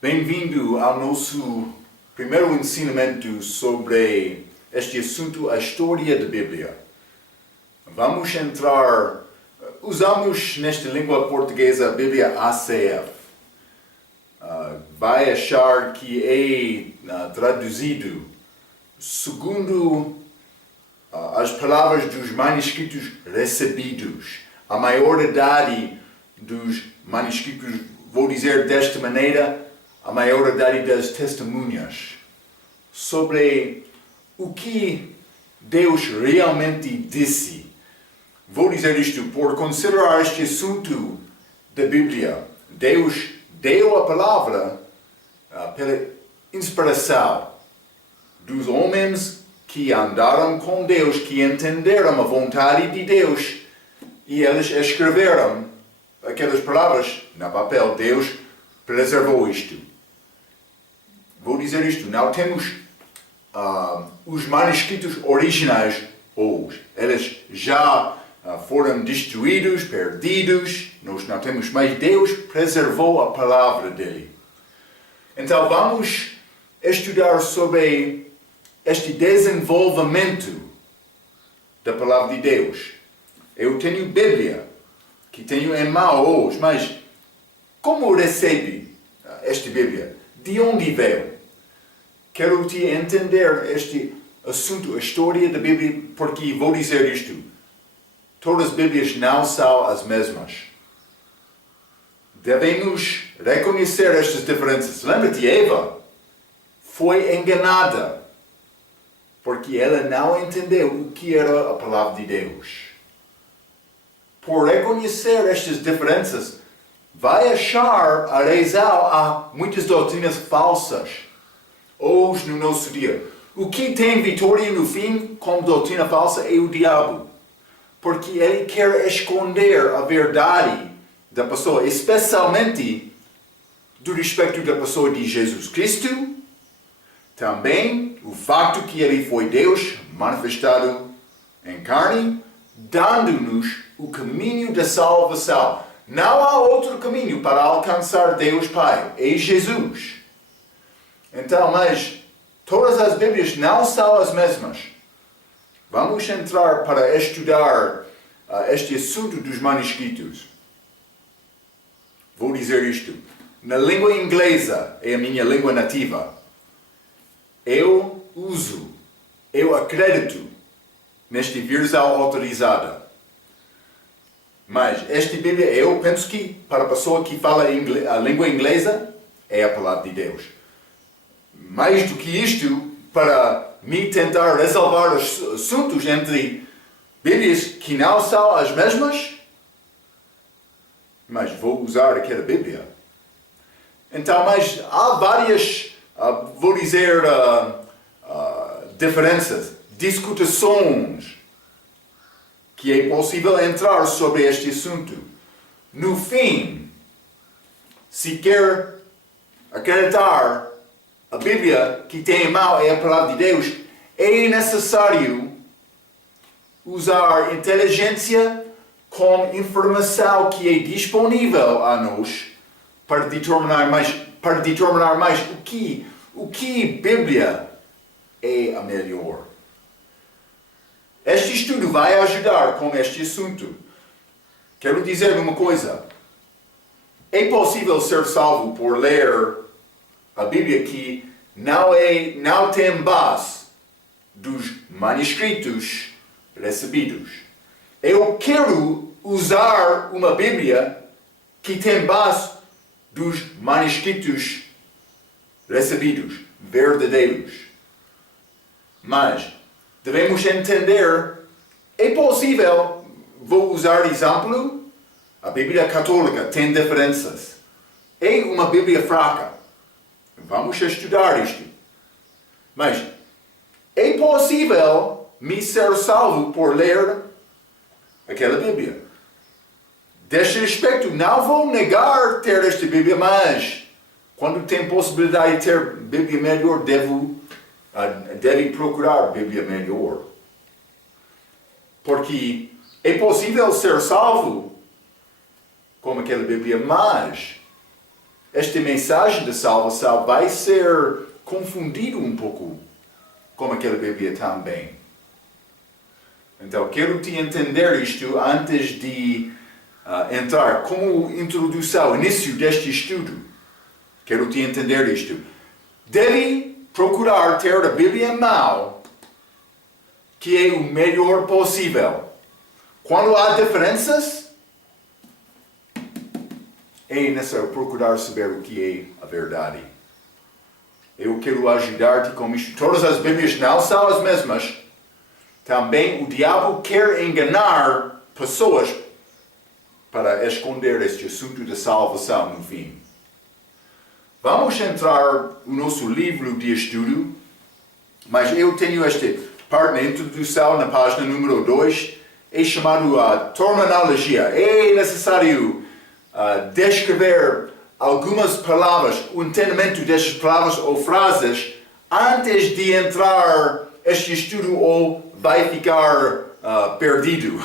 Bem-vindo ao nosso primeiro ensinamento sobre este assunto, a história da Bíblia. Vamos entrar, usamos nesta língua portuguesa a Bíblia ACF. Vai achar que é traduzido segundo as palavras dos manuscritos recebidos. A maioridade dos manuscritos, vou dizer desta maneira, a maioridade das testemunhas sobre o que Deus realmente disse. Vou dizer isto por considerar este assunto da Bíblia. Deus deu a palavra pela inspiração dos homens que andaram com Deus, que entenderam a vontade de Deus, e eles escreveram aquelas palavras no papel. Deus preservou isto. Vou dizer isto, não temos os manuscritos originais hoje. Eles já foram destruídos, perdidos, nós não temos, mas Deus preservou a palavra dele. Então vamos estudar sobre este desenvolvimento da palavra de Deus. Eu tenho Bíblia, que tenho em mão hoje, mas como recebe esta Bíblia? De onde veio? Quero te entender este assunto, a história da Bíblia, porque vou dizer isto. Todas as Bíblias não são as mesmas. Devemos reconhecer estas diferenças. Lembra-te, Eva foi enganada, porque ela não entendeu o que era a palavra de Deus. Por reconhecer estas diferenças, vai achar a razão a muitas doutrinas falsas hoje no nosso dia. O que tem vitória no fim como doutrina falsa é o diabo, porque ele quer esconder a verdade da pessoa, especialmente do respeito da pessoa de Jesus Cristo. Também o fato que ele foi Deus manifestado em carne, dando-nos o caminho da salvação. Não há outro caminho para alcançar Deus Pai, é Jesus. Então, mas todas as Bíblias não são as mesmas. Vamos entrar para estudar este assunto dos manuscritos. Vou dizer isto. Na língua inglesa, é a minha língua nativa, eu acredito nesta versão autorizada. Mas esta Bíblia, eu penso que para a pessoa que fala a língua inglesa, é a palavra de Deus. Mais do que isto, para me tentar resolver os assuntos entre Bíblias que não são as mesmas, mas vou usar aquela Bíblia. Então, mas há várias, vou dizer, diferenças, discussões, que é possível entrar sobre este assunto. No fim, se quer acreditar a Bíblia que tem em mão é a palavra de Deus, é necessário usar inteligência com informação que é disponível a nós para determinar mais o que Bíblia é a melhor. Este estudo vai ajudar com este assunto. Quero dizer uma coisa. É possível ser salvo por ler a Bíblia que não tem base dos manuscritos recebidos. Eu quero usar uma Bíblia que tem base dos manuscritos recebidos, verdadeiros. Mas devemos entender, é possível, vou usar exemplo, a Bíblia Católica tem diferenças. É uma Bíblia fraca. Vamos estudar isto. Mas é possível me ser salvo por ler aquela Bíblia. Deste aspecto, não vou negar ter esta Bíblia, mas quando tem possibilidade de ter Bíblia melhor, deve procurar Bíblia melhor. Porque é possível ser salvo com aquela Bíblia, mas esta mensagem de salvação vai ser confundido um pouco com aquela Bíblia também. Então, quero te entender isto antes de entrar como introdução, início deste estudo. Quero te entender isto. Deve procurar ter a Bíblia em mão, que é o melhor possível. Quando há diferenças, é necessário procurar saber o que é a verdade. Eu quero ajudar-te com isto. Todas as Bíblias não são as mesmas. Também o diabo quer enganar pessoas para esconder este assunto da salvação no fim. Vamos entrar no nosso livro de estudo, mas eu tenho esta parte na introdução, na página número 2, é chamado a terminologia. É necessário descrever algumas palavras, o entendimento destas palavras ou frases, antes de entrar este estudo ou vai ficar perdido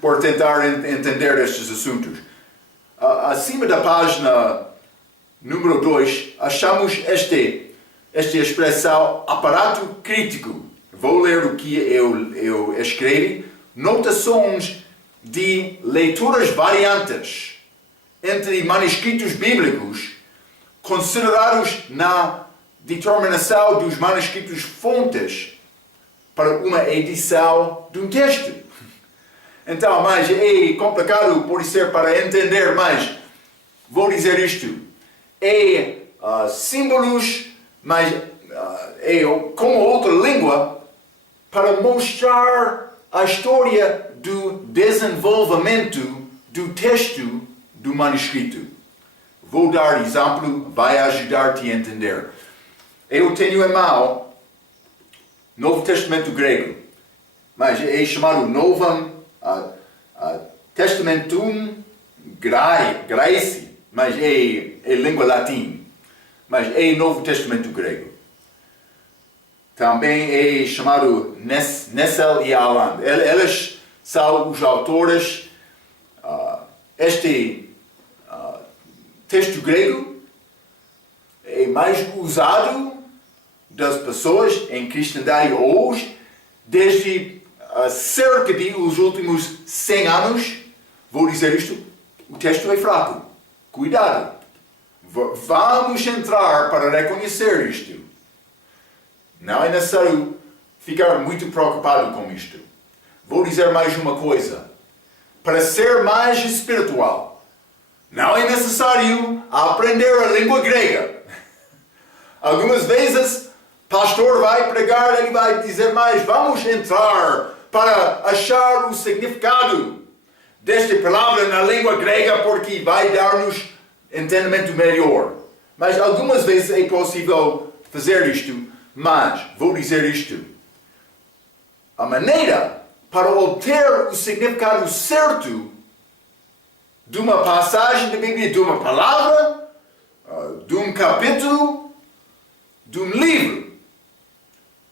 por tentar entender estes assuntos. Acima da página número 2, achamos esta expressão aparato crítico. Vou ler o que eu escrevi. Notações de leituras variantes entre manuscritos bíblicos considerados na determinação dos manuscritos fontes para uma edição de um texto. Então, mas é complicado, pode ser para entender, mas vou dizer isto. É símbolos, mas é como outra língua para mostrar a história do desenvolvimento do texto do manuscrito. Vou dar exemplo, vai ajudar-te a entender. Eu tenho em mão Novo Testamento grego, mas é chamado Novum Testamentum Graece, mas é língua latina, mas é Novo Testamento grego. Também é chamado Nessel e Aland. Eles são os autores. Este texto grego é mais usado das pessoas em cristandade hoje, desde cerca de os últimos 100 anos. Vou dizer isto, o texto é fraco. Cuidado. Vamos entrar para reconhecer isto. Não é necessário ficar muito preocupado com isto. Vou dizer mais uma coisa. Para ser mais espiritual, não é necessário aprender a língua grega. Algumas vezes, o pastor vai pregar, ele vai dizer mais, vamos entrar para achar o significado desta palavra na língua grega, porque vai dar-nos entendimento melhor. Mas algumas vezes é possível fazer isto. Mas, vou dizer isto, a maneira para obter o significado certo de uma passagem da Bíblia, de uma palavra, de um capítulo, de um livro,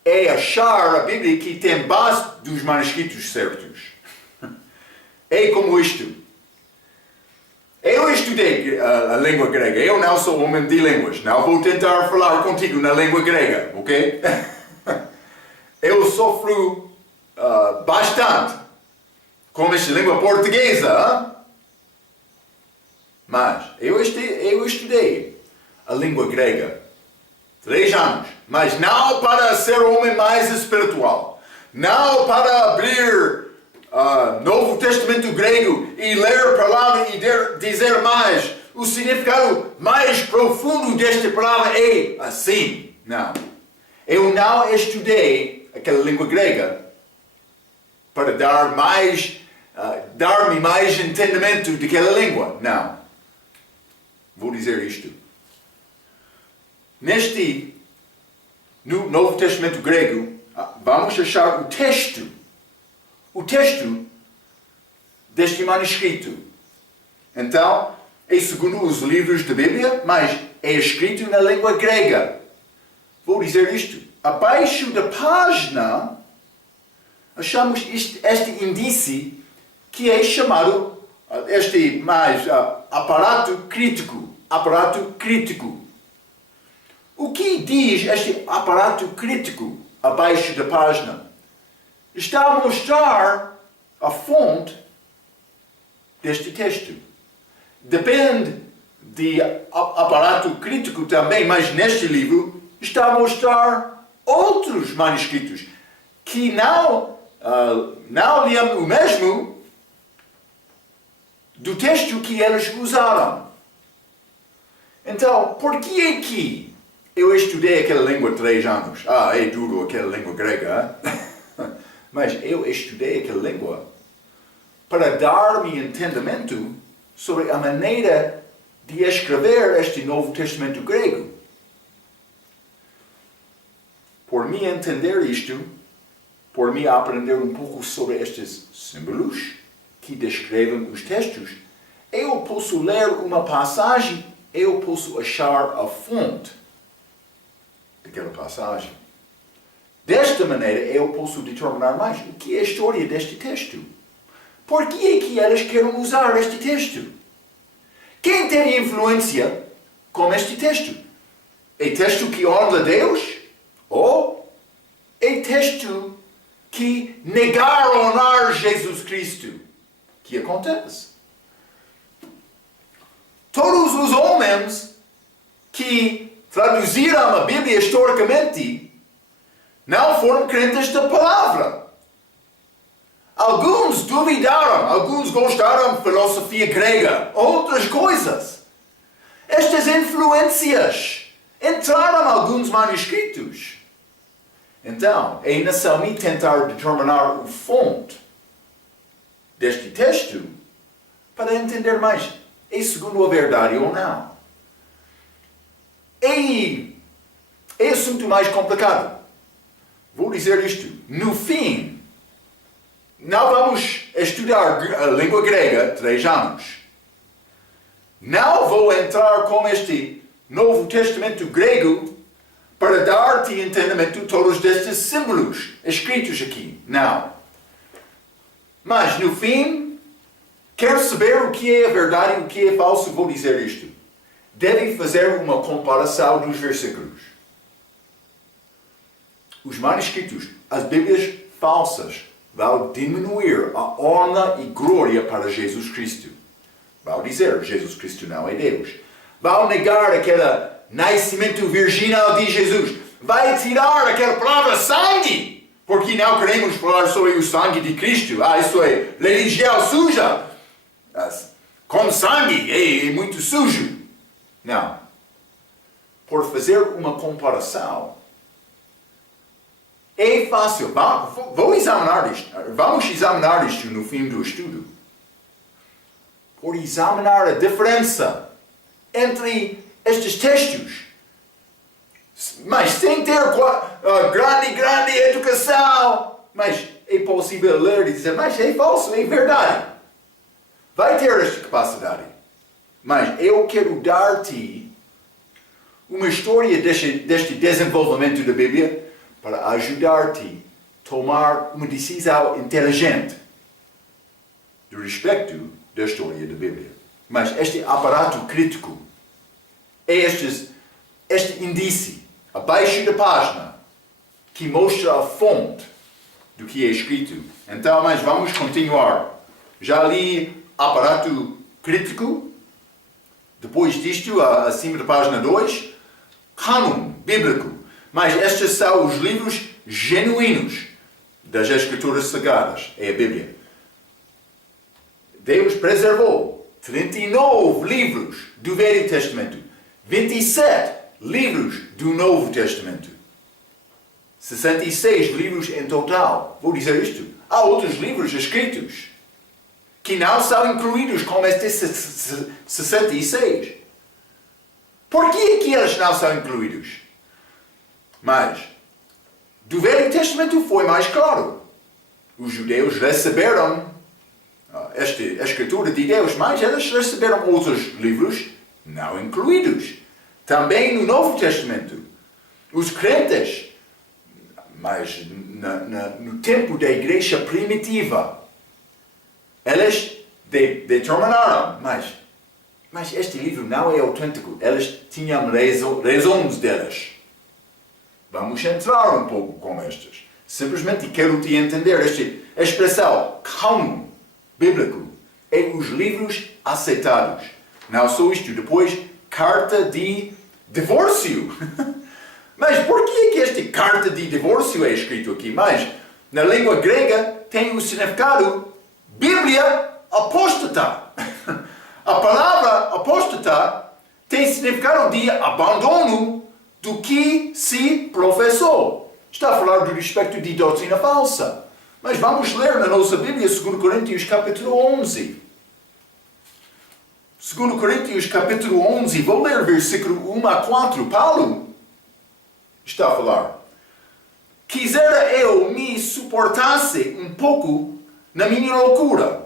é achar a Bíblia que tem base dos manuscritos certos. É como isto. Eu estudei a língua grega. Eu não sou homem de línguas. Não vou tentar falar contigo na língua grega, ok? Eu sofro bastante com esta língua portuguesa. Mas eu estudei a língua grega 3 anos. Mas não para ser homem mais espiritual. Não para abrir Novo Testamento grego e ler a palavra e dizer mais. O significado mais profundo desta palavra é assim. Não. Eu não estudei aquela língua grega para dar-me mais entendimento daquela língua. Não. Vou dizer isto. No Novo Testamento grego, vamos achar o texto deste manuscrito. Então, é segundo os livros da Bíblia, mas é escrito na língua grega. Vou dizer isto. Abaixo da página, achamos este índice que é chamado, aparato crítico. aparato crítico. O que diz este aparato crítico abaixo da página? Está a mostrar a fonte deste texto. Depende de aparato crítico também, mas neste livro está a mostrar outros manuscritos que não liam o mesmo do texto que eles usaram. Então, por que é que eu estudei aquela língua 3 anos? É duro aquela língua grega, mas eu estudei aquela língua para dar-me entendimento sobre a maneira de escrever este Novo Testamento grego. Por me entender isto, por me aprender um pouco sobre estes símbolos que descrevem os textos, eu posso ler uma passagem, eu posso achar a fonte daquela passagem. Desta maneira, eu posso determinar mais o que é a história deste texto. Por que é que eles querem usar este texto? Quem tem influência com este texto? É texto que honra a Deus? Ou é texto que negar honrar Jesus Cristo? Que acontece? Todos os homens que traduziram a Bíblia historicamente não foram crentes da palavra. Alguns duvidaram, alguns gostaram de filosofia grega, outras coisas. Estas influências entraram em alguns manuscritos. Então, é necessário tentar determinar a fonte deste texto para entender mais. É segundo a verdade ou não? É assunto mais complicado. Vou dizer isto. No fim, não vamos estudar a língua grega 3 anos. Não vou entrar com este Novo Testamento grego para dar-te entendimento de todos estes símbolos escritos aqui. Não. Mas, no fim, quer saber o que é a verdade e o que é falso? Vou dizer isto. Deve fazer uma comparação dos versículos. Os manuscritos, as Bíblias falsas, vão diminuir a honra e glória para Jesus Cristo. Vão dizer, Jesus Cristo não é Deus. Vão negar aquele nascimento virginal de Jesus. Vai tirar aquela palavra sangue, porque não queremos falar sobre o sangue de Cristo. Isso é religião suja. Com sangue é muito sujo. Não. Por fazer uma comparação, é fácil. Vamos examinar isto no fim do estudo. Por examinar a diferença entre estes textos. Mas sem ter grande educação. Mas é possível ler e dizer, mas é falso, é verdade. Vai ter esta capacidade. Mas eu quero dar-te uma história deste desenvolvimento da Bíblia para ajudar-te a tomar uma decisão inteligente do respeito da história da Bíblia. Mas este aparato crítico é este indício abaixo da página que mostra a fonte do que é escrito. Então, mas vamos continuar. Já li aparato crítico. Depois disto, acima da página 2, cânon bíblico. Mas estes são os livros genuínos das Escrituras Sagradas. É a Bíblia. Deus preservou 39 livros do Velho Testamento, 27 livros do Novo Testamento, 66 livros em total. Vou dizer isto. Há outros livros escritos que não são incluídos como estes 66. Por que é que eles não são incluídos? Mas, do Velho Testamento foi mais claro. Os judeus receberam esta escritura de Deus, mas eles receberam outros livros não incluídos. Também no Novo Testamento. Os crentes, mas no tempo da igreja primitiva, eles determinaram, mas Mas este livro não é autêntico. Eles tinham razões deles. Vamos entrar um pouco com estas. Simplesmente quero te entender esta expressão, cânon bíblico, é os livros aceitados. Não só isto, depois, carta de divórcio. Mas por que esta carta de divórcio é escrito aqui? Mas, na língua grega, tem o significado Bíblia apóstata. A palavra apóstata tem significado de abandono do que se professou. Está a falar do respeito de doutrina falsa. Mas vamos ler na nossa Bíblia 2 Coríntios capítulo 11. 2 Coríntios capítulo 11, vou ler versículo 1 a 4. Paulo está a falar. Quisera eu me suportasse um pouco na minha loucura.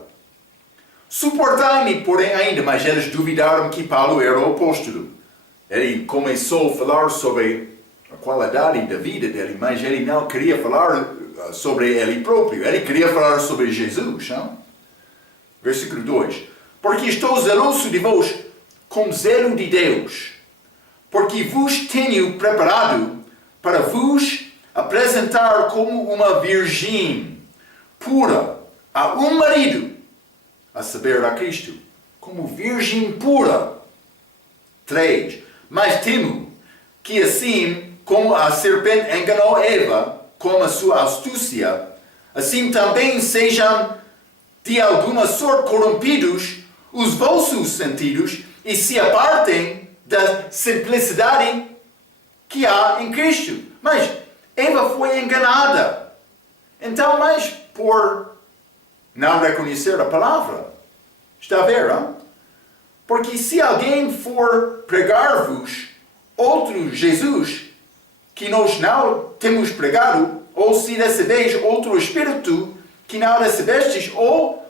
Suportai-me, porém, ainda, mas eles duvidaram que Paulo era o apóstolo. Ele começou a falar sobre a qualidade da vida dele, mas ele não queria falar sobre ele próprio. Ele queria falar sobre Jesus, não? Versículo 2. Porque estou zeloso de vós com zelo de Deus, porque vos tenho preparado para vos apresentar como uma virgem pura a um marido, a saber, a Cristo, como virgem pura. 3. Mas temo que assim como a serpente enganou Eva com a sua astúcia, assim também sejam de alguma sorte corrompidos os vossos sentidos e se apartem da simplicidade que há em Cristo. Mas Eva foi enganada. Então, mas por não reconhecer a palavra. Está a ver, não? Porque se alguém for pregar-vos outro Jesus, que nós não temos pregado, ou se recebeis outro Espírito que não recebestes, ou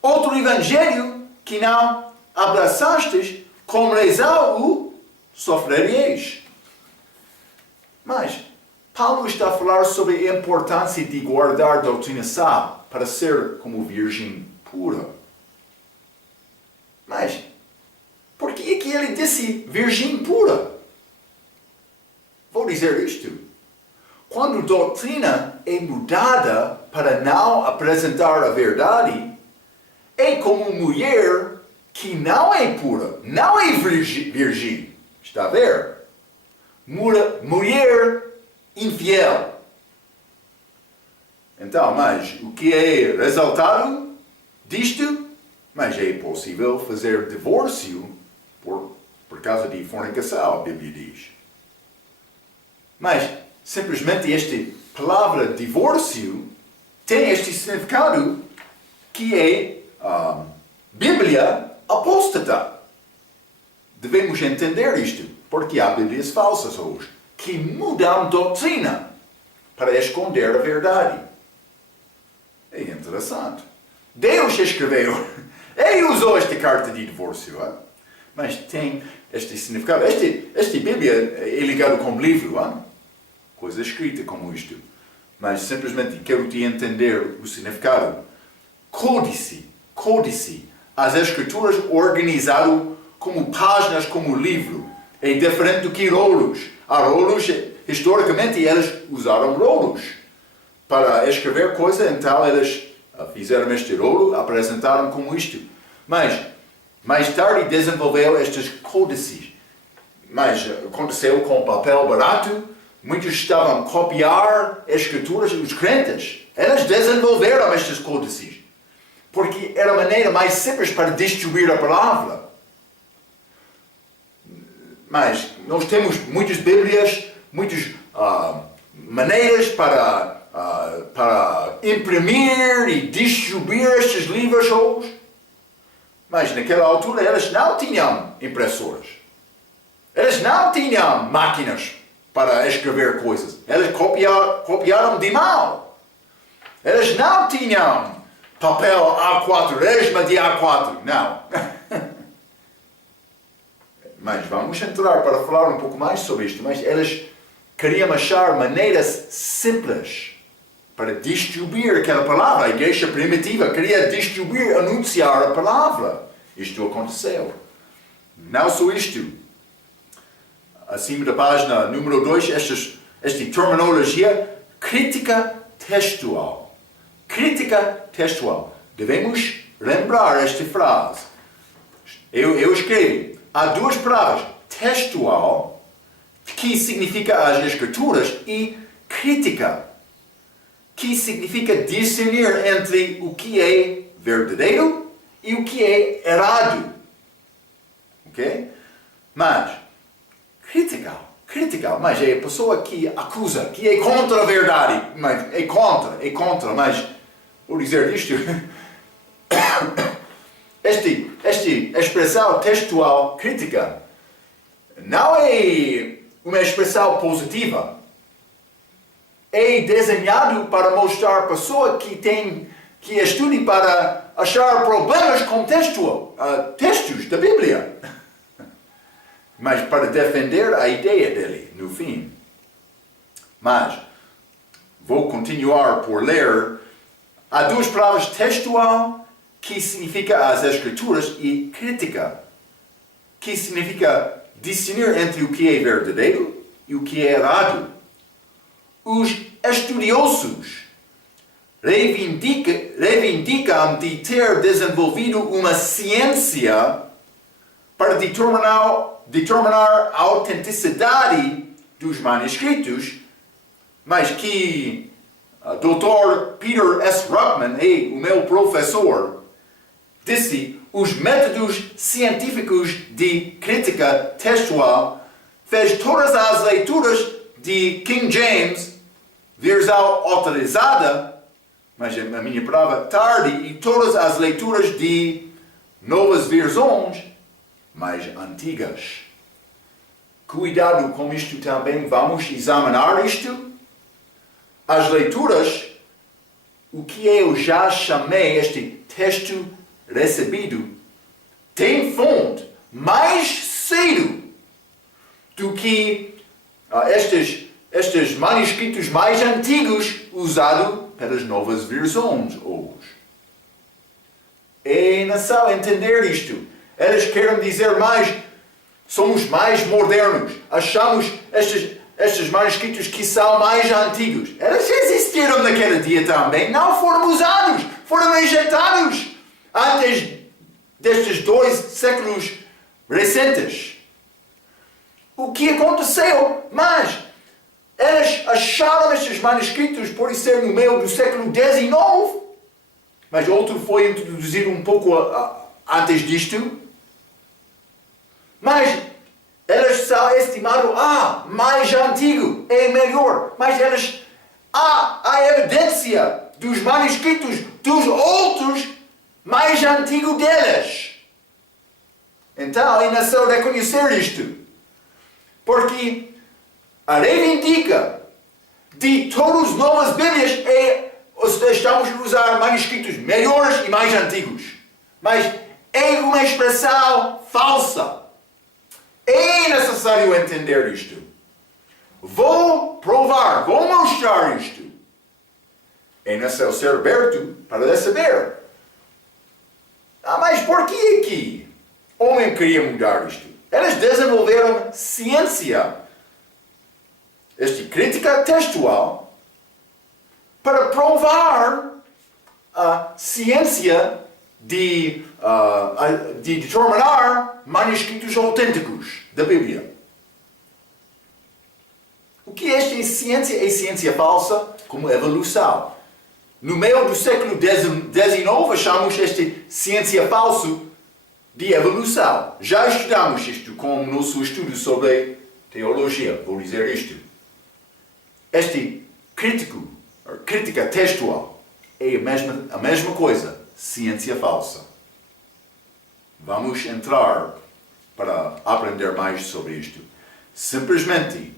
outro Evangelho que não abraçastes, com razão o sofrereis. Mas Paulo está a falar sobre a importância de guardar a doutrina sã para ser como virgem pura. Mas por que é que ele disse virgem pura? Vou dizer isto. Quando a doutrina é mudada para não apresentar a verdade, é como mulher que não é pura, não é virgem. Está a ver? Mulher infiel. Então, mas o que é resultado disto? Mas é possível fazer divórcio por causa de fornicação, a Bíblia diz. Mas, simplesmente, esta palavra divórcio tem este significado que é Bíblia apóstata. Devemos entender isto, porque há Bíblias falsas hoje, que mudam doutrina para esconder a verdade. É interessante. Deus escreveu, Ele usou esta carta de divórcio, mas tem este significado. Esta Bíblia é ligada com o livro, coisa escrita como isto. Mas simplesmente quero te entender o significado. Códice. As escrituras organizado como páginas, como livro. É diferente do que rolos. Há rolos, historicamente, eles usaram rolos para escrever coisas, então eles fizeram este rolo, apresentaram como isto. Mas, mais tarde, desenvolveu estes códices. Mas aconteceu com papel barato, muitos estavam a copiar escrituras, os crentes. Eles desenvolveram estes códices, porque era a maneira mais simples para distribuir a palavra. Mas nós temos muitas Bíblias, muitas maneiras para imprimir e distribuir estes livros hoje. Mas naquela altura eles não tinham impressoras. Eles não tinham máquinas para escrever coisas. Eles copiaram de mão. Eles não tinham papel A4, resma de A4. Não. Mas vamos entrar para falar um pouco mais sobre isto. Mas eles queriam achar maneiras simples para distribuir aquela palavra. A igreja primitiva queria distribuir, anunciar a palavra. Isto aconteceu. Não só isto. Acima da página número 2, esta terminologia, crítica textual. Crítica textual. Devemos lembrar esta frase. Eu escrevo. Há duas palavras. Textual, que significa as escrituras, e crítica, que significa discernir entre o que é verdadeiro e o que é errado. Ok? Mas, critical, mas é a pessoa que acusa, que é contra a verdade, mas é contra, mas vou dizer isto. Esta expressão textual crítica não é uma expressão positiva. É desenhado para mostrar a pessoa que estude para achar problemas com textos da Bíblia. Mas para defender a ideia dele, no fim. Mas, vou continuar por ler. Há duas palavras, textual, que significa as escrituras, e crítica, que significa discernir entre o que é verdadeiro e o que é errado. Os estudiosos reivindicam de ter desenvolvido uma ciência para determinar a autenticidade dos manuscritos, mas que Dr. Peter S. Ruckman, o meu professor, disse, os métodos científicos de crítica textual fez todas as leituras de King James, versão autorizada, mas a minha palavra tarde, e todas as leituras de novas versões mais antigas. Cuidado com isto também, vamos examinar isto. As leituras, o que eu já chamei este texto recebido, tem fonte mais cedo do que estes manuscritos mais antigos usados pelas novas versões hoje. É necessário entender isto. Eles querem dizer somos mais modernos. Achamos estes manuscritos que são mais antigos. Eles existiram naquele dia também. Não foram usados. Foram rejeitados antes destes 2 séculos recentes. O que aconteceu? Mas eles acharam estes manuscritos por ser no meio do século XIX. Mas outro foi introduzido um pouco antes disto. Mas eles são estimados, mais antigo, é melhor. Mas há evidência dos manuscritos dos outros mais antigos deles. Então é necessário reconhecer isto. Porque a reivindica de todas as novas Bíblias estamos a usar manuscritos melhores e mais antigos. Mas é uma expressão falsa. É necessário entender isto. Vou provar, vou mostrar isto. É necessário ser aberto para receber. Mas por que aqui? O homem queria mudar isto. Eles desenvolveram ciência, esta crítica textual, para provar a ciência de determinar manuscritos autênticos da Bíblia. O que é esta ciência? É ciência falsa como evolução. No meio do século XIX, chamamos esta ciência falsa de evolução. Já estudamos isto com o nosso estudo sobre teologia. Vou dizer isto. Este crítica textual é a mesma coisa. Ciência falsa. Vamos entrar para aprender mais sobre isto. Simplesmente,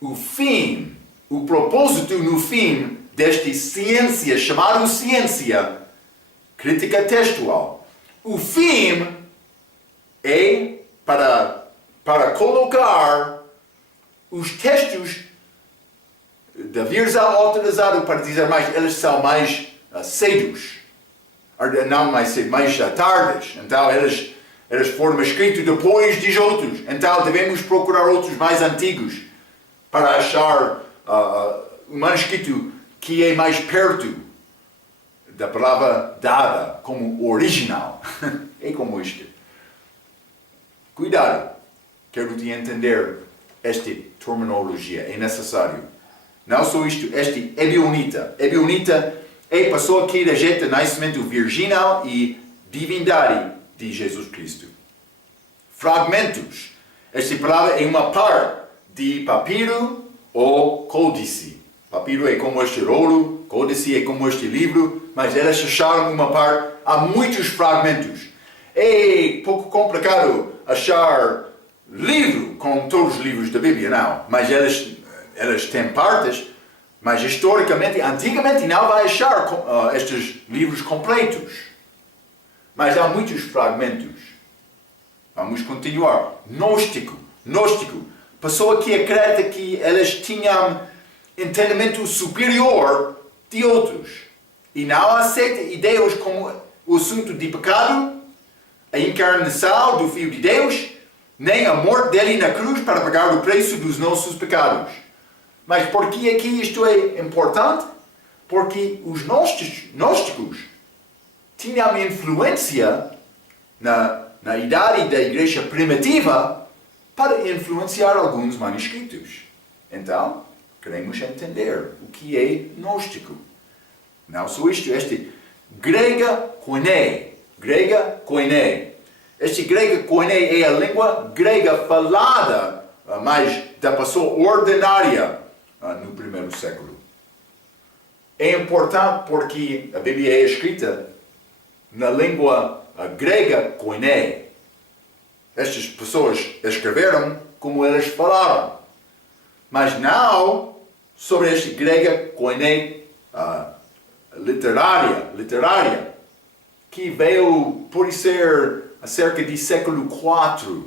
o propósito no fim desta ciência, chamada ciência, crítica textual, o fim é para colocar os textos da versão autorizada, para dizer mais, eles são mais cedos. Não mais cedo, mais tardes. Então eles Eles foram escritos depois dos outros. Então devemos procurar outros mais antigos para achar um manuscrito que é mais perto da palavra dada como original. É como isto. Cuidado. Quero te entender esta terminologia. É necessário. Não só isto. Este ebionita. Ebionita é a pessoa que rejeita o nascimento virginal e divindade de Jesus Cristo. Fragmentos. Esta palavra é uma parte de papiro ou códice. Papiro é como este rolo, códice é como este livro, mas eles acharam uma parte. Há muitos fragmentos. É pouco complicado achar livro com todos os livros da Bíblia, não. Mas eles têm partes, mas historicamente, antigamente não vai achar estes livros completos. Mas há muitos fragmentos. Vamos continuar. Gnóstico. Pessoa que acredita que eles tinham entendimento superior de outros. E não aceita ideias como o assunto de pecado, a encarnação do Filho de Deus, nem a morte dele na cruz para pagar o preço dos nossos pecados. Mas por que aqui isto é importante? Porque os gnósticos tinham influência na idade da igreja primitiva para influenciar alguns manuscritos. Então, queremos entender o que é gnóstico. Não só isto, este grega koine. Este grega koine é a língua grega falada, mas da pessoa ordinária no primeiro século. É importante porque a Bíblia é escrita na língua grega koine. Estas pessoas escreveram como eles falaram. Mas não sobre este grega koine literária, que veio por ser cerca de século IV.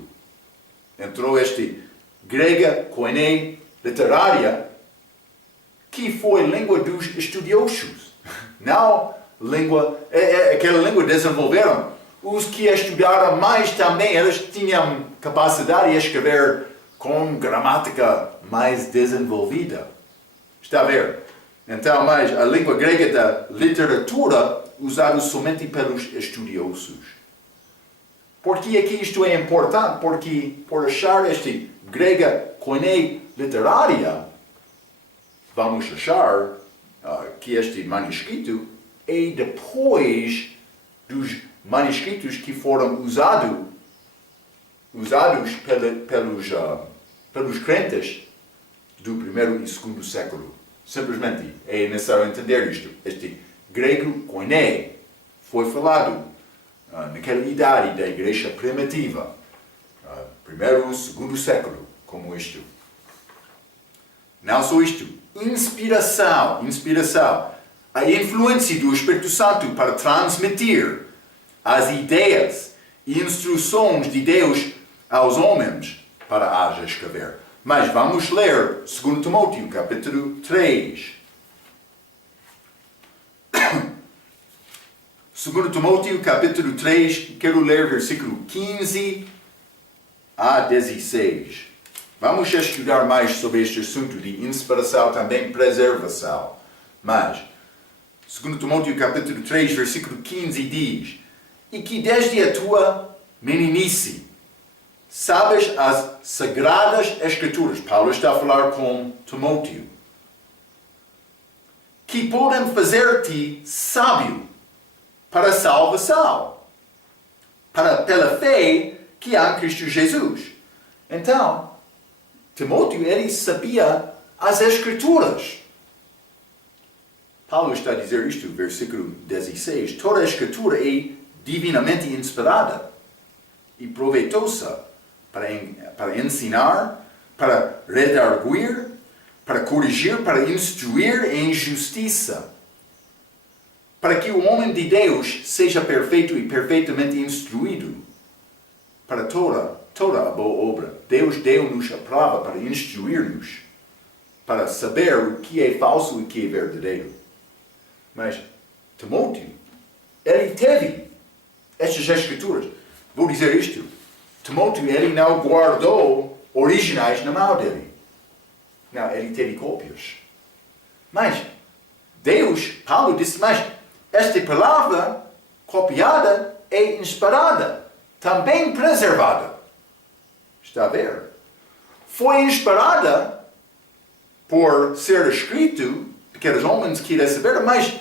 Entrou este grega koine literária, que foi língua dos estudiosos. Não língua, aquela língua desenvolveram. Os que estudaram mais também, eles tinham capacidade de escrever com gramática mais desenvolvida. Está a ver? Então, mas a língua grega da literatura usada somente pelos estudiosos. Por que aqui isto é importante? Porque por achar este grega koine literária, vamos achar que este manuscrito é depois dos manuscritos que foram usados pelos crentes do primeiro e segundo século. Simplesmente é necessário entender isto. Este grego koine foi falado naquela idade da igreja primitiva, primeiro e segundo século, como isto. Não só isto, inspiração. A influência do Espírito Santo para transmitir as ideias e instruções de Deus aos homens para as escrever. Mas vamos ler 2 Timóteo, capítulo 3. 2 Timóteo, capítulo 3, quero ler versículo 15 a 16. Vamos estudar mais sobre este assunto de inspiração, também preservação. Mas, 2 Timóteo, capítulo 3, versículo 15 diz: E que desde a tua meninice sabes as sagradas escrituras. Paulo está a falar com Timóteo. Que podem fazer-te sábio para a salvação, pela fé que há em Cristo Jesus. Então, Timóteo, ele sabia as escrituras. Paulo está a dizer isto, versículo 16. Toda a escritura é divinamente inspirada e proveitosa para ensinar, para redarguir, para corrigir, para instruir em justiça, para que o homem de Deus seja perfeito e perfeitamente instruído para toda a boa obra. Deus deu-nos a prova para instruir-nos, para saber o que é falso e o que é verdadeiro. Mas Timóteo, ele teve estas escrituras. vou dizer isto. Timóteo, ele não guardou originais na mão dele. Não, ele teve cópias. Mas Deus, Paulo disse, mas esta palavra copiada é inspirada, também preservada. Está a ver? Foi inspirada por ser escrito, aqueles homens que receberam, mas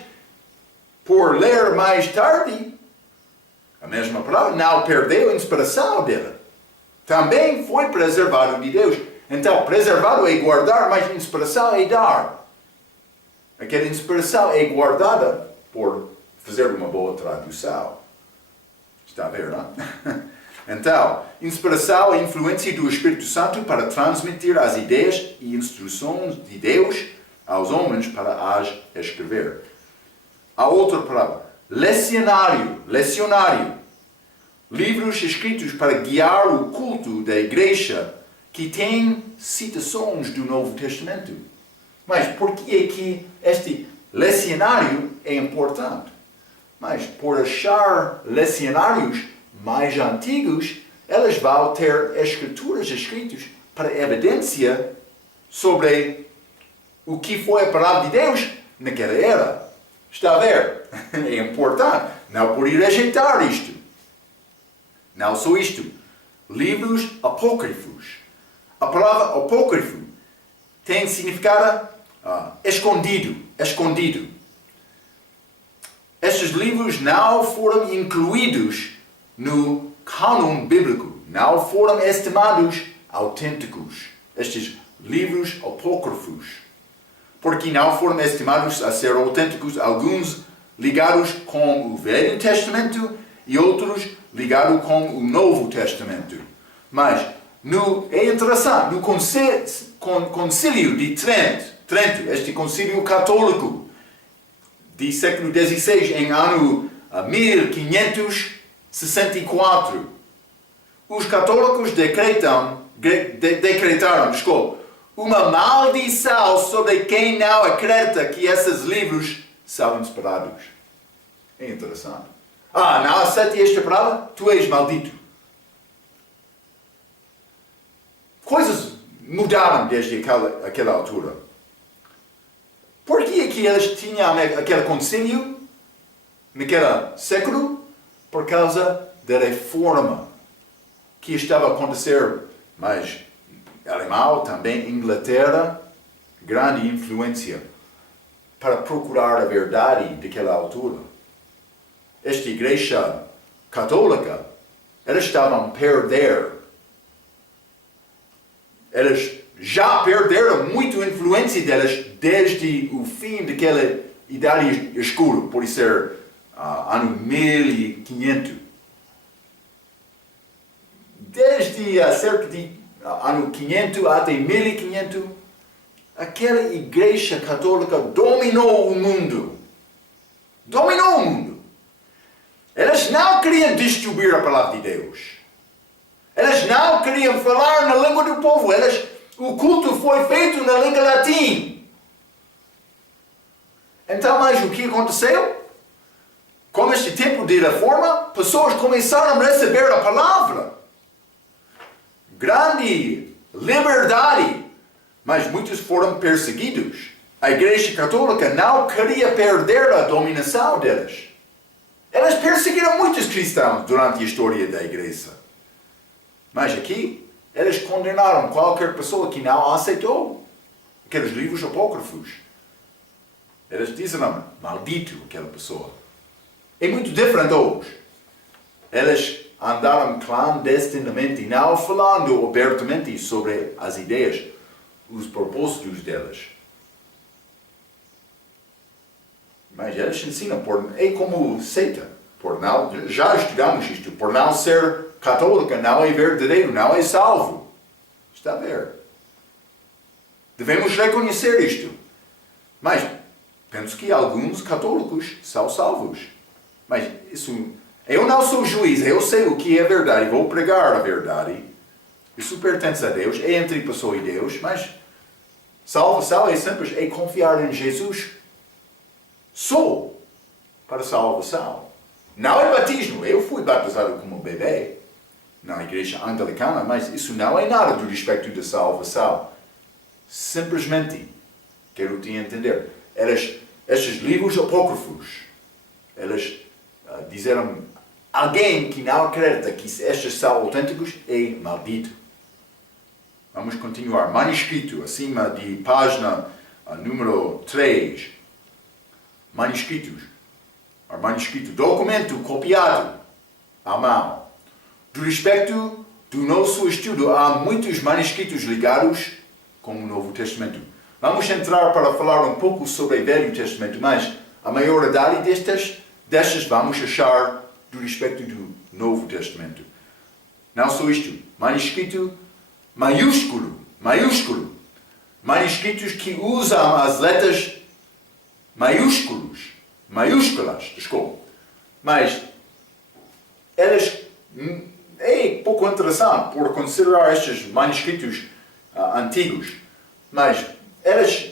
por ler mais tarde, a mesma palavra não perdeu a inspiração dela. Também foi preservado de Deus. Então, preservado é guardar, mas inspiração é dar. Aquela inspiração é guardada por fazer uma boa tradução. Está a ver, não? Então, inspiração é influência do Espírito Santo para transmitir as ideias e instruções de Deus aos homens para as escrever. A outra palavra, lecionário. Livros escritos para guiar o culto da igreja que tem citações do Novo Testamento. Mas por que é que este lecionário é importante? Mas por achar lecionários mais antigos, elas vão ter escrituras escritas para evidência sobre o que foi a palavra de Deus naquela era. Está a ver? É importante. Não por ir rejeitar isto. Não só isto. Livros apócrifos. A palavra apócrifo tem significado escondido. Estes livros não foram incluídos no cânon bíblico. Não foram estimados autênticos. Estes livros apócrifos. Porque não foram estimados a ser autênticos, alguns ligados com o Velho Testamento e outros ligados com o Novo Testamento. Mas é interessante, no concílio de Trento, este concílio católico de século XVI, em ano 1564, os católicos decretaram, uma maldição sobre quem não acredita que esses livros são inspirados. É interessante. Não aceite esta palavra? Tu és maldito. Coisas mudaram desde aquela altura. Por que é que eles tinham aquele concílio naquele século? Por causa da reforma que estava a acontecer. Mas Alemanha, também Inglaterra, grande influência para procurar a verdade daquela altura. Esta igreja católica, eles estavam a perder. Eles já perderam muito a influência deles desde o fim daquela idade escura, por ser ano 1500. Desde cerca de ano 500 até 1500, aquela igreja católica dominou o mundo. Eles não queriam distribuir a palavra de Deus. Eles não queriam falar na língua do povo. O culto foi feito na língua latim. Então, mas o que aconteceu? Com este tempo de reforma, pessoas começaram a receber a palavra. Grande liberdade. Mas muitos foram perseguidos. A igreja católica não queria perder a dominação deles. Eles perseguiram muitos cristãos durante a história da igreja. Mas aqui, eles condenaram qualquer pessoa que não aceitou aqueles livros apócrifos. Eles disseram, maldito aquela pessoa. É muito diferente hoje. Eles andaram clandestinamente, não falando abertamente sobre as ideias, os propósitos deles. Mas eles ensinam, é como seita. Já estudamos isto, por não ser católica, não é verdadeiro, não é salvo. Está a ver? Devemos reconhecer isto. Mas penso que alguns católicos são salvos. Mas eu não sou juiz, eu sei o que é verdade, vou pregar a verdade. Isso pertence a Deus, é entre pessoa e Deus, mas salvação é simples, é confiar em Jesus só para salvação. Não é batismo, eu fui batizado como bebê. na igreja anglicana, mas isso não é nada do respeito da salvação. Simplesmente, quero te entender, estes livros apócrifos, eles disseram, alguém que não acredita que estes são autênticos é maldito. Vamos continuar. Manuscrito, acima de página número 3. Manuscritos. Manuscrito, documento copiado à mão. Do respeito do nosso estudo, há muitos manuscritos ligados com o Novo Testamento. Vamos entrar para falar um pouco sobre o Velho Testamento, mas a maioridade destas vamos achar do respeito do Novo Testamento. Não só isto, manuscrito maiúsculo. Manuscritos que usam as letras maiúsculas, desculpa. Mas elas é pouco interessante por considerar estes manuscritos antigos. Mas elas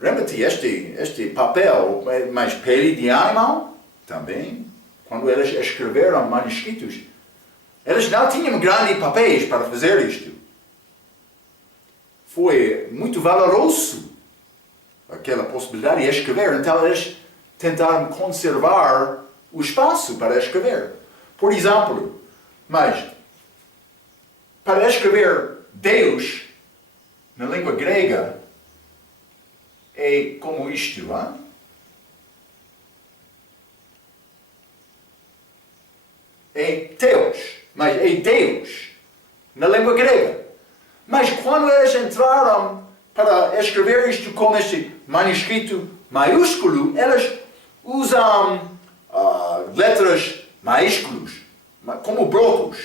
lembra-te, este papel, mais pele de animal, também, quando elas escreveram manuscritos, elas não tinham grandes papéis para fazer isto. Foi muito valoroso aquela possibilidade de escrever, então eles tentaram conservar o espaço para escrever. Por exemplo, mas para escrever Deus na língua grega é como isto, hein? É Deus, mas é Deus na língua grega. Mas quando eles entraram para escrever isto com este manuscrito maiúsculo, eles usam letras maiúsculas, como blocos.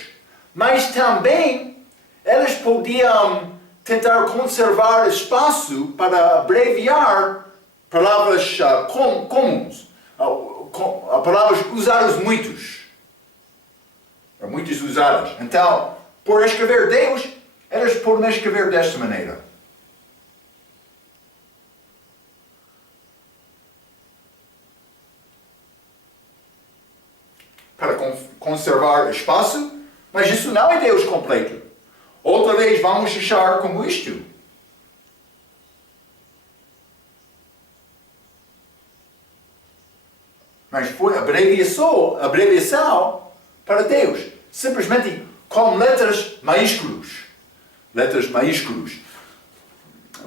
Mas também eles podiam tentar conservar espaço para abreviar palavras comuns, palavras usadas muitas usadas. Então, por escrever Deus, eles podem escrever desta maneira. Para conservar espaço, mas isso não é Deus completo. Outra vez vamos achar como isto. Mas foi abreviação para Deus. Simplesmente com letras maiúsculas. Letras maiúsculas.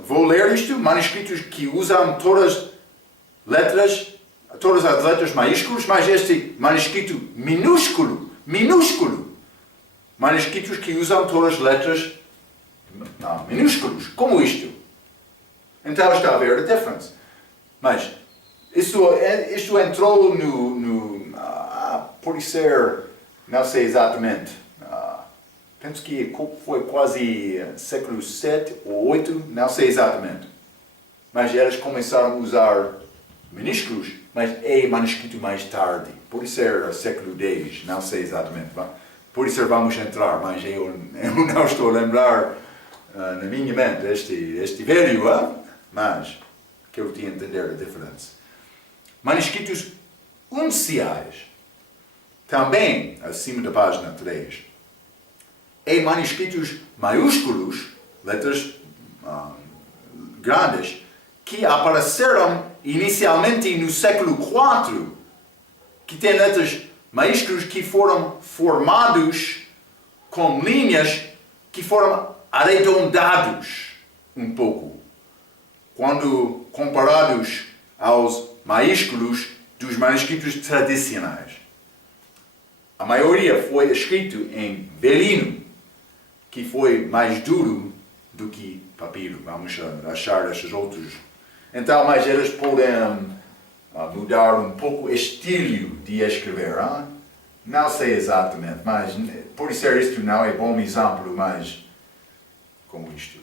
Vou ler isto, manuscritos que usam todas as letras maiúsculas, mas este manuscrito minúsculo. Manuscritos que usam todas as letras minúsculas, como isto. Então está a ver a diferença. Mas isto entrou pode ser, não sei exatamente, penso que foi quase século 7 ou 8, não sei exatamente. Mas eles começaram a usar minúsculos, mas é manuscrito mais tarde. Pode ser século 10, não sei exatamente. Por isso vamos entrar, mas eu não estou a lembrar na minha mente este velho, mas quero te entender a diferença. Manuscritos unciais, também acima da página 3. Em manuscritos maiúsculos, letras grandes, que apareceram inicialmente no século IV, que tem letras maiúsculas que foram formados com linhas que foram arredondados um pouco, quando comparados aos maiúsculos dos manuscritos tradicionais. A maioria foi escrito em velino, que foi mais duro do que papiro. Vamos achar esses outros. Então, mas eles podem mudar um pouco o estilo de escrever. Não sei exatamente, mas por ser isto não é bom exemplo, mas como isto.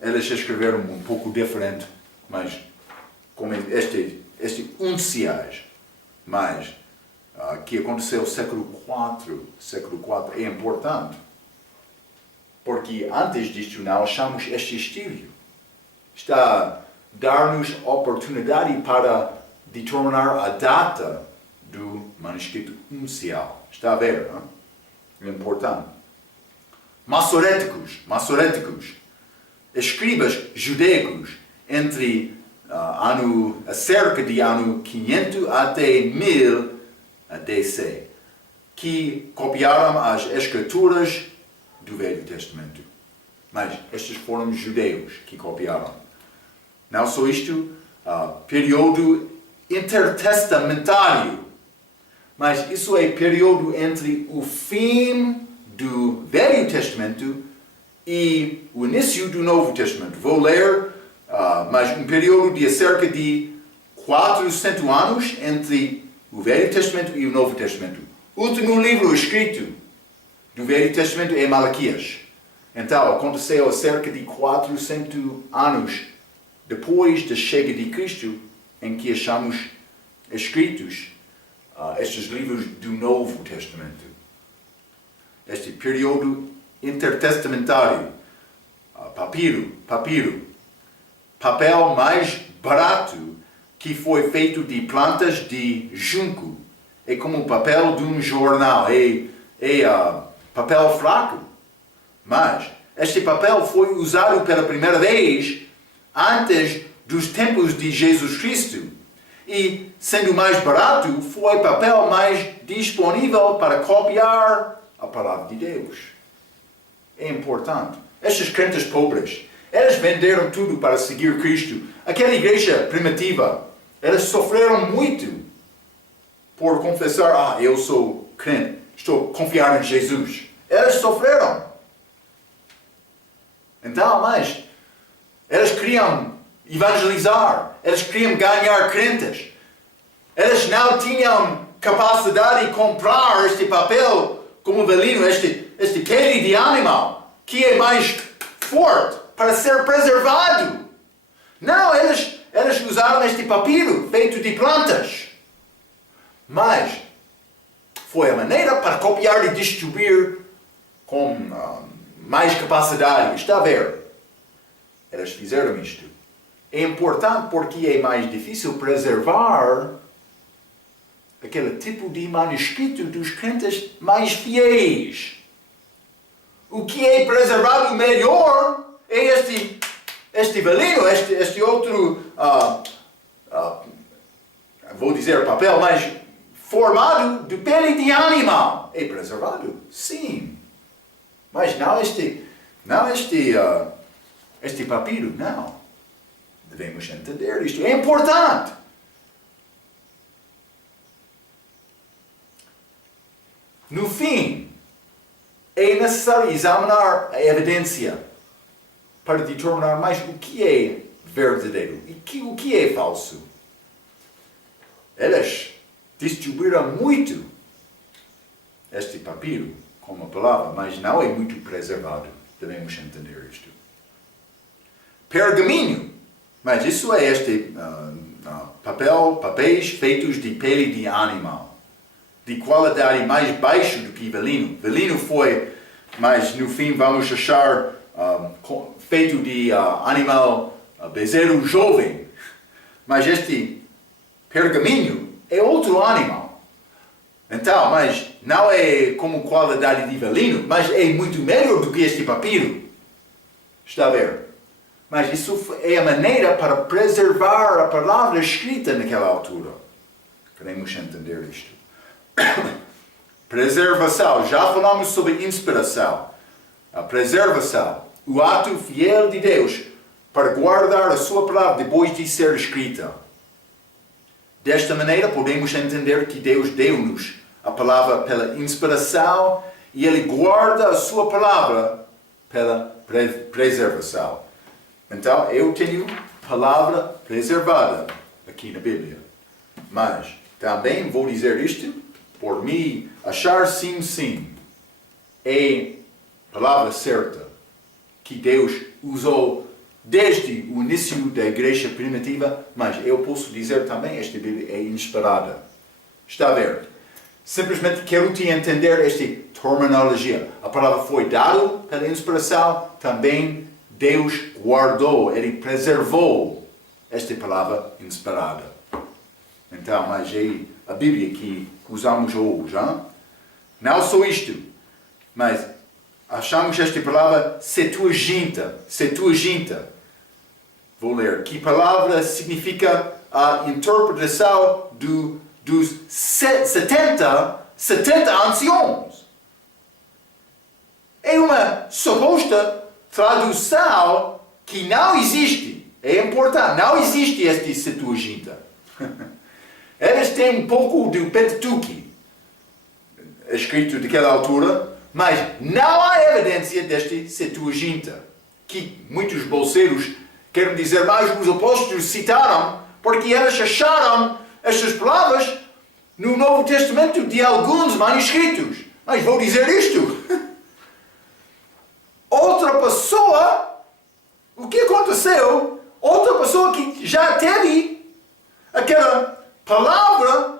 Eles escreveram um pouco diferente, mas como este unciais, mas que aconteceu no século IV é importante, porque antes disto não achamos este estilo. Está a dar-nos oportunidade para determinar a data do manuscrito uncial. Está a ver, não? É importante. Massoréticos, escribas judaicos entre cerca de ano 500 até 1000 DC, que copiaram as escrituras do Velho Testamento. Mas estes foram judeus que copiaram. Não só isto, período intertestamentário. Mas isso é período entre o fim do Velho Testamento e o início do Novo Testamento. Vou ler mais um período de cerca de 400 anos entre o Velho Testamento e o Novo Testamento. O último livro escrito do Velho Testamento é Malaquias. Então, aconteceu cerca de 400 anos depois da chegada de Cristo, em que achamos escritos estes livros do Novo Testamento. Este período intertestamentário, papiro, papel mais barato que foi feito de plantas de junco. É como o papel de um jornal, papel fraco. Mas este papel foi usado pela primeira vez antes dos tempos de Jesus Cristo. E, sendo mais barato, foi papel mais disponível para copiar a palavra de Deus. É importante. Estes crentes pobres, eles venderam tudo para seguir Cristo. Aquela igreja primitiva, eles sofreram muito por confessar, eu sou crente, estou confiando em Jesus. Eles sofreram. Então, mas, eles queriam evangelizar, eles queriam ganhar crentes. Eles não tinham capacidade de comprar este papel como velino, este pele de animal, que é mais forte para ser preservado. Não, eles usaram este papiro feito de plantas. Mas foi a maneira para copiar e distribuir com mais capacidade. Está a ver? Eles fizeram isto. É importante porque é mais difícil preservar aquele tipo de manuscrito dos crentes mais fiéis. O que é preservado melhor é este velino, este outro, vou dizer papel, mas formado de pele de animal. É preservado? Sim. Mas não este papiro, não. Devemos entender isto. É importante. No fim, é necessário examinar a evidência para determinar mais o que é verdadeiro e o que é falso. Eles distribuíram muito este papiro como a palavra, mas não é muito preservado. Devemos entender isto. Pergaminho. Mas isso é papéis feitos de pele de animal, de qualidade mais baixa do que velino. Velino foi, mas no fim vamos achar feito de animal bezerro jovem. Mas este pergaminho é outro animal. Então, mas não é como qualidade de velino, mas é muito melhor do que este papiro. Está a ver? Mas isso é a maneira para preservar a palavra escrita naquela altura. Queremos entender isto. Preservação. Já falamos sobre inspiração. A preservação. O ato fiel de Deus para guardar a sua palavra depois de ser escrita. Desta maneira podemos entender que Deus deu-nos a palavra pela inspiração e Ele guarda a sua palavra pela preservação. Então, eu tenho palavra preservada aqui na Bíblia. Mas também vou dizer isto, por mim achar sim, é palavra certa que Deus usou desde o início da igreja primitiva, mas eu posso dizer também esta Bíblia é inspirada. Está a ver? Simplesmente quero te entender esta terminologia. A palavra foi dada pela inspiração, também Deus guardou, Ele preservou esta palavra inspirada. Então, mas é a Bíblia que usamos hoje. Hein? Não só isto, mas achamos esta palavra Septuaginta. Septuaginta. Vou ler. Que palavra significa a interpretação dos 70 anciãos. É uma suposta tradução que não existe. É importante. Não existe este Septuaginta. Eles têm um pouco do Pentateuque escrito daquela altura, mas não há evidência deste Septuaginta, que muitos bolseiros querem dizer, mas os apóstolos citaram, porque eles acharam estas palavras no Novo Testamento de alguns manuscritos. Mas vou dizer isto. Outra pessoa, o que aconteceu? Outra pessoa que já teve aquela palavra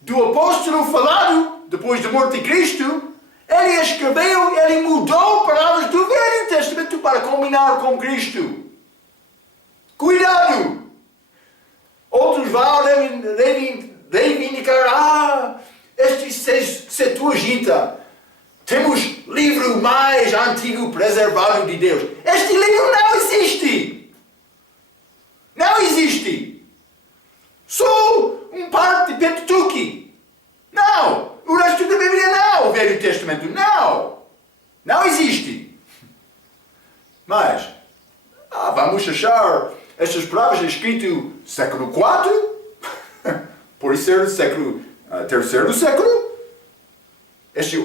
do apóstolo falado depois da morte de Cristo, ele escreveu, ele mudou palavras do Velho Testamento para combinar com Cristo. Cuidado! Outros vão reivindicar, este Septuaginta, temos livro mais antigo preservado de Deus. Este livro não existe! Não existe! Só um parte de Pentateuque. Não! O resto da Bíblia não! O Velho Testamento não! Não existe! Mas, vamos achar estas palavras escritas século IV, por ser século terceiro século. Este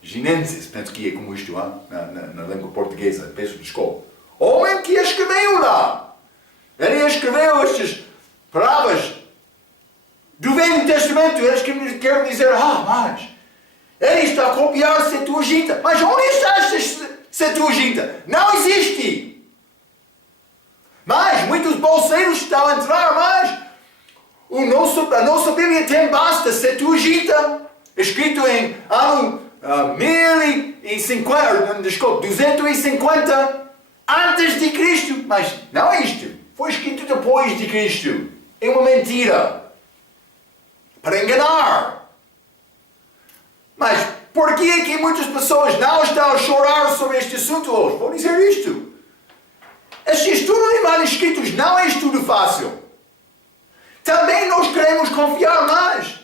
originenses, penso que é como isto na língua portuguesa, peço desculpa. Homem que escreveu lá. Ele escreveu estas palavras do Velho Testamento. Eles querem dizer, mas ele está a copiar a Septuaginta. Mas onde está esta Septuaginta? Não existe. Mas muitos bolseiros estão a entrar, mas a nossa Bíblia tem basta Septuaginta, escrito em ano 250 antes de Cristo. Mas não é isto. Foi escrito depois de Cristo. É uma mentira. Para enganar. Mas por que é que muitas pessoas não estão a chorar sobre este assunto hoje? Vou dizer isto. Este estudo de manuscritos não é estudo fácil. Também nós queremos confiar mais.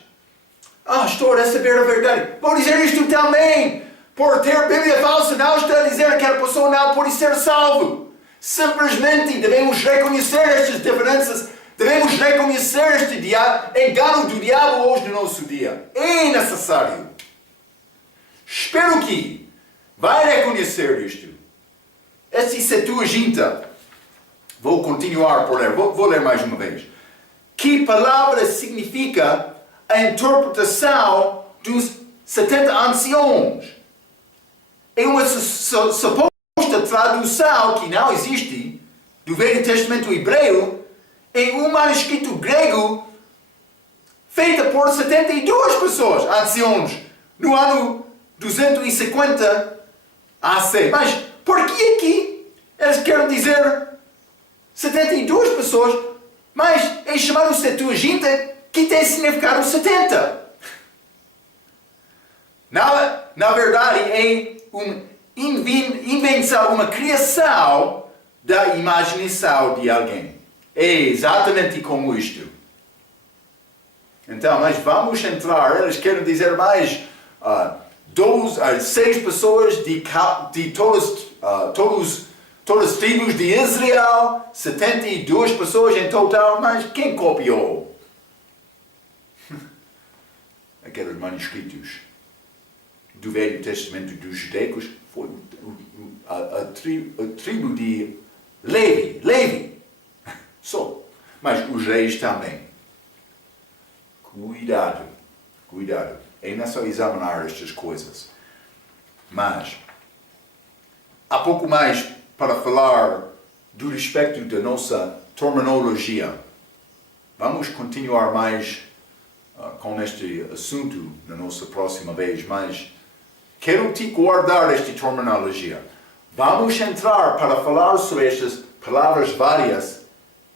Estou a saber a verdade. Vou dizer isto também. Por ter Bíblia falsa, não está a dizer que a pessoa não pode ser salvo. Simplesmente devemos reconhecer estas diferenças. Devemos reconhecer este engano do diabo hoje no nosso dia. É necessário. Espero que vai reconhecer isto. Este Septuaginta. Vou continuar por ler. Vou ler mais uma vez. Que palavra significa a interpretação dos 70 anciãos? É uma suposta tradução que não existe do Velho Testamento hebreu em um manuscrito grego feita por 72 pessoas, anciãos, no ano 250 AC. Mas por que aqui eles querem dizer 72 pessoas, mas é chamado Septuaginta que tem significado 70? Na verdade, é uma invenção, uma criação da imaginação de alguém. É exatamente como isto. Então, mas vamos entrar, eles querem dizer mais 6 pessoas de todas as tribos de Israel, 72 pessoas em total, mas quem copiou? Aqueles manuscritos do Velho Testamento dos judeus foi a tribo de Levi. Só. Mas os reis também. Cuidado. É não só examinar estas coisas. Mas há pouco mais para falar do respeito da nossa terminologia. Vamos continuar mais com este assunto na nossa próxima vez, mas quero te guardar esta terminologia. Vamos entrar para falar sobre estas palavras várias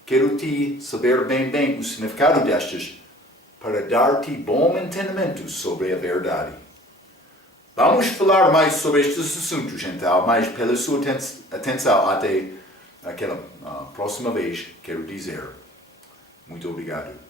quero te saber bem o significado destas para dar-te bom entendimento sobre a verdade. Vamos falar mais sobre estes assuntos, então, mas pela sua atenção até aquela próxima vez, quero dizer muito obrigado.